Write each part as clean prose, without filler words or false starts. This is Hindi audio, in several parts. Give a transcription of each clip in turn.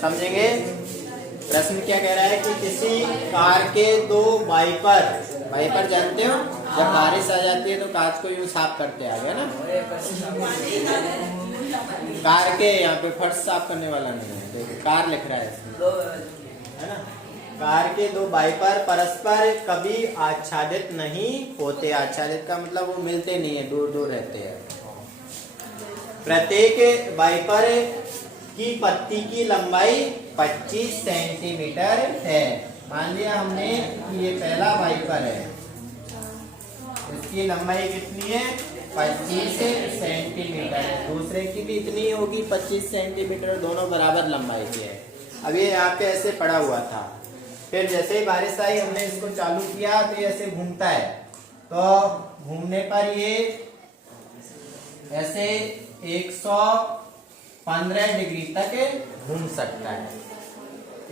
समझेंगे। प्रश्न क्या कह रहा है कि किसी कार के दो वाइपर जानते हो, जब बारिश आ जाती है तो कांच को यूं साफ करते आ गया ना, कार के यहाँ पे फर्श साफ करने वाला नहीं है, देखो कार लिख रहा है इसमें, है ना। कार के दो वाइपर परस्पर कभी आच्छादित नहीं होते। आच्छादित का मतलब वो मिलते नहीं है, दूर दूर रहते हैं। प्रत्येक वाइपर की पत्ती की लंबाई 25 सेंटीमीटर है। मान लिया हमने कि ये पहला वाइपर है, इसकी लंबाई कितनी है, 25 सेंटीमीटर है। दूसरे की भी इतनी होगी 25 सेंटीमीटर, दोनों बराबर लंबाई के हैं। अब ये यहाँ पे ऐसे पड़ा हुआ था, फिर जैसे ही बारिश आई हमने इसको चालू किया तो ये ऐसे घूमता है, तो घूमने पर ये ऐसे 115 डिग्री तक घूम सकता है।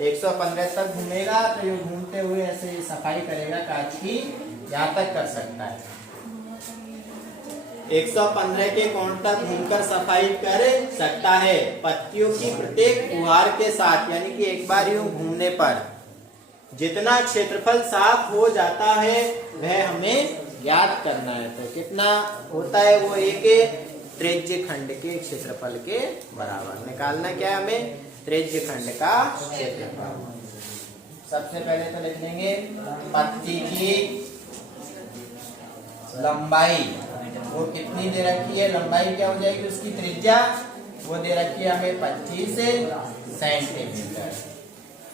115 तक घूमेगा तो ये घूमते हुए ऐसे सफाई करेगा कांच की, यहाँ तक कर सकता है। 115 के कोण तक घूमकर सफाई कर सकता है। पत्तियों की प्रत्येक फुहार के साथ, यानी कि एक बार यूं घूमने पर जितना क्षेत्रफल साफ हो जाता है वह हमें ज्ञात करना है। तो कितना होता है वो, एक त्रिज्य खंड के क्षेत्रफल के बराबर निकालना। क्या है हमें, त्रिज्य खंड का क्षेत्रफल। सबसे पहले तो लिख लेंगे पत्ती की लंबाई, वो कितनी दे रखी है, लंबाई क्या हो जाएगी उसकी, त्रिज्या, वो दे रखी है हमें 25 सेंटीमीटर।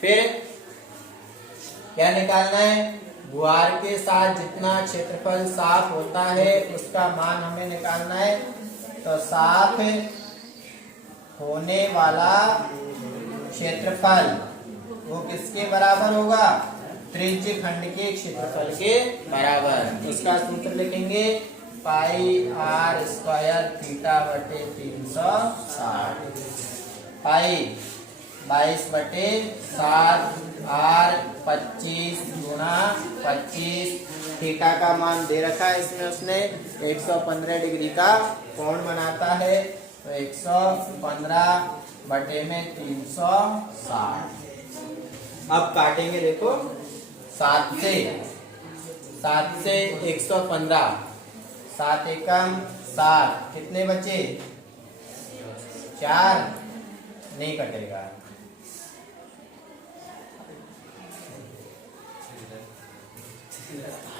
फिर क्या निकालना है, गुहार के साथ जितना क्षेत्रफल साफ होता है उसका मान हमें निकालना है। तो साफ होने वाला क्षेत्रफल वो किसके बराबर होगा, त्रिज्य खंड के क्षेत्रफल के बराबर। उसका सूत्र लिखेंगे पाई आर स्क्वायर थीटा बटे 360। पाई 22/7 आर 25 गुणा 25, थीटा का मान दे रखा है इसमें उसने, 115 डिग्री का कोण बनाता है, तो 115/360। अब काटेंगे, देखो 7 से 115, 7 एकम 7, कितने बचे, 4, नहीं कटेगा।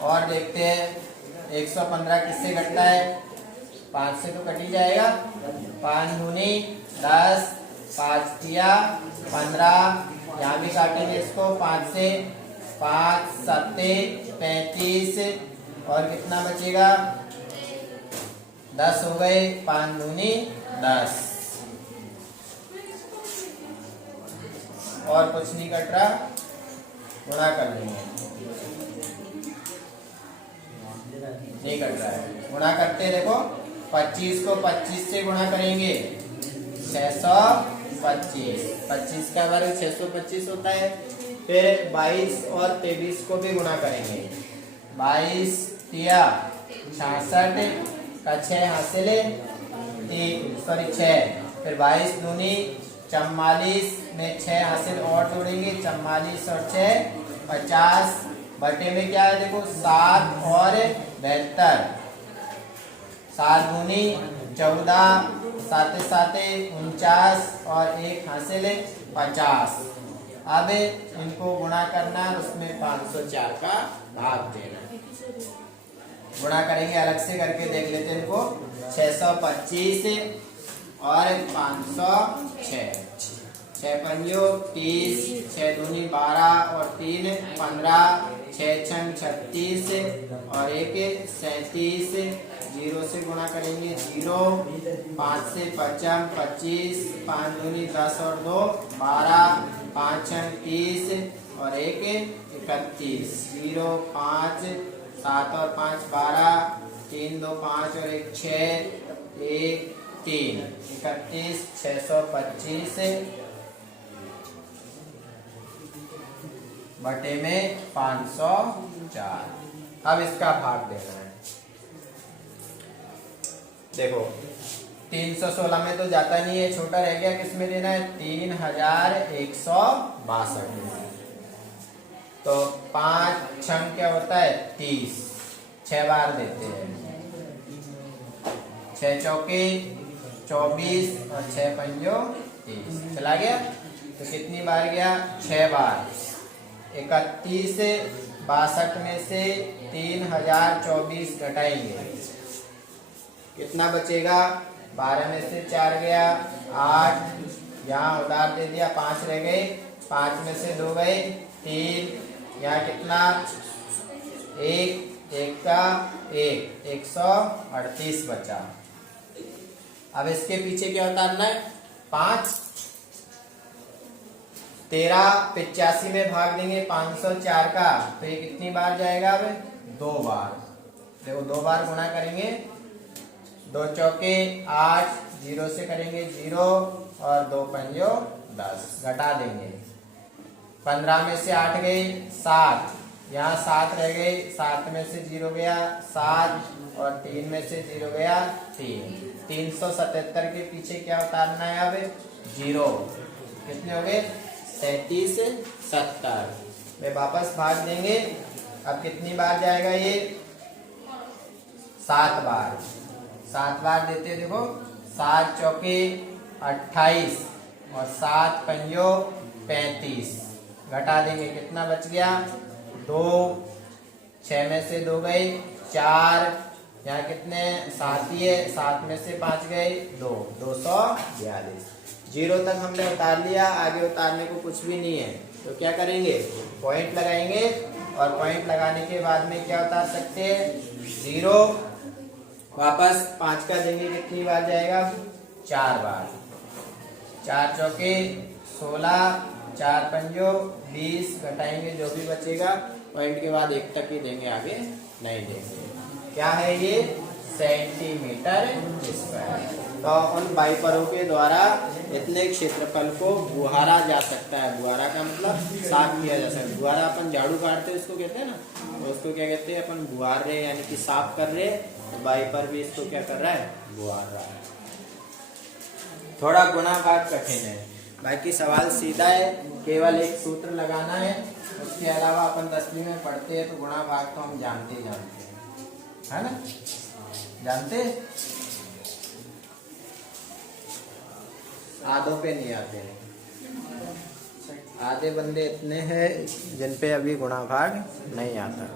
और देखते हैं 115 किससे घटता है, 5 से तो कट ही जाएगा। 5 दूनी 10, 5 तिया 15, यहाँ भी काटेंगे इसको 5 से, 5 सत्ते 35, और कितना बचेगा, 10 हो गए, 5 दूनी 10, और कुछ नहीं कट रहा, गुणा कर लेंगे, नहीं कट रहा है, गुणा करते देखो 25 को 25 से गुणा करेंगे 625, 25 का वर्ग 625 होता है। फिर 22 और 23 को भी गुणा करेंगे, 22 तिया 66 का 6 हासिल 6, फिर 22 दूनी 44 में 6 हासिल और जोड़ेंगे, 44 और 6 50, बटे में क्या है देखो 7 और 72, 7 दूनी 14, 7 7 49, और 1 हासिल 50। अब इनको गुणा करना, उसमें 504 का भाग देना। गुणा करेंगे, अलग से करके देख लेते हैं इनको, 625 और 506, 6 पंजो 30, 6 दूनी 12 और 3 15, 6 छंग 36 और 1 37, 0 से गुणा करेंगे 0, 5 से 55 25, 5 दूनी 10 और 2 12, 5 छंग 30 और 1 31, 0 5, 7 और 5 12, 3 2 5 और 1 6, 1 3, 31, 625 बटे में 504। अब इसका भाग देना है। देखो 316 में तो जाता नहीं है, छोटा रह गया, किस में देना है? 3162। तो 5 छंग क्या होता है? 30, 6 बार देते हैं। 6 चौके 24 और 6 पंजो 30, चला गया। तो कितनी बार गया? 6 बार। 31 62 में से 3024 घटाएंगे, कितना बचेगा? 12 में से 4 गया 8, यहाँ उधार दे दिया 5 रह गए, 5 में से 2 गए 3, यहाँ कितना? 1 1 का 1, 138 बचा। अब इसके पीछे क्या उतारना है? 5 13 85 में भाग देंगे 504 का, तो ये कितनी बार जाएगा? अब 2 बार। देखो 2 बार गुणा करेंगे, 2 चौके 8, 0 से करेंगे 0 और 2 पंजो 10, घटा देंगे। 15 में से 8 गए 7, यहाँ 7 रह गए, 7 में से 0 गया 7 और 3 में से 0 गया 3। 377 के पीछे क्या उतारना है? अब 0। कितने हो गए? 37 70 में वापस भाग देंगे। अब कितनी बार जाएगा ये? 7 बार। 7 बार देते हैं, देखो 7 चौके 28 और 7 पंजो 35, घटा देंगे, कितना बच गया? 2, 6 में से 2 गए 4, यहाँ कितने? 7 ही है, 7 में से 5 गए 2, 242। 0 तक हमने उतार लिया, आगे उतारने को कुछ भी नहीं है। तो क्या करेंगे? पॉइंट लगाएंगे, और पॉइंट लगाने के बाद में क्या उतार सकते हैं? 0 वापस 5 का देंगे, कितनी बार जाएगा? 4 बार। 4 चौके 16, 4 पंजो 20, घटाएंगे जो भी बचेगा, पॉइंट के बाद 1 तक ही देंगे, आगे नहीं देंगे। क्या है ये? Centimetre square. तो उन वाइपरों के द्वारा इतने क्षेत्रफल को बुहारा जा सकता है। बुहारा का मतलब साफ किया जा सकता है। बुहारा अपन झाड़ू काटते हैं उसको कहते हैं ना, तो उसको क्या कहते हैं? अपन बुहार रहे, यानी कि साफ कर रहे। तो वाइपर भी इसको क्या कर रहा है? बुहार रहा है। थोड़ा गुणा भाग कठिन है, बाकी सवाल सीधा है, केवल एक सूत्र लगाना है। उसके अलावा अपन 10वीं में पढ़ते हैं तो गुणा भाग तो हम जानते हैं, है ना? जानते? आधों पे नहीं आते हैं, आधे बंदे इतने हैं जिन पे अभी गुणा भाग नहीं आता।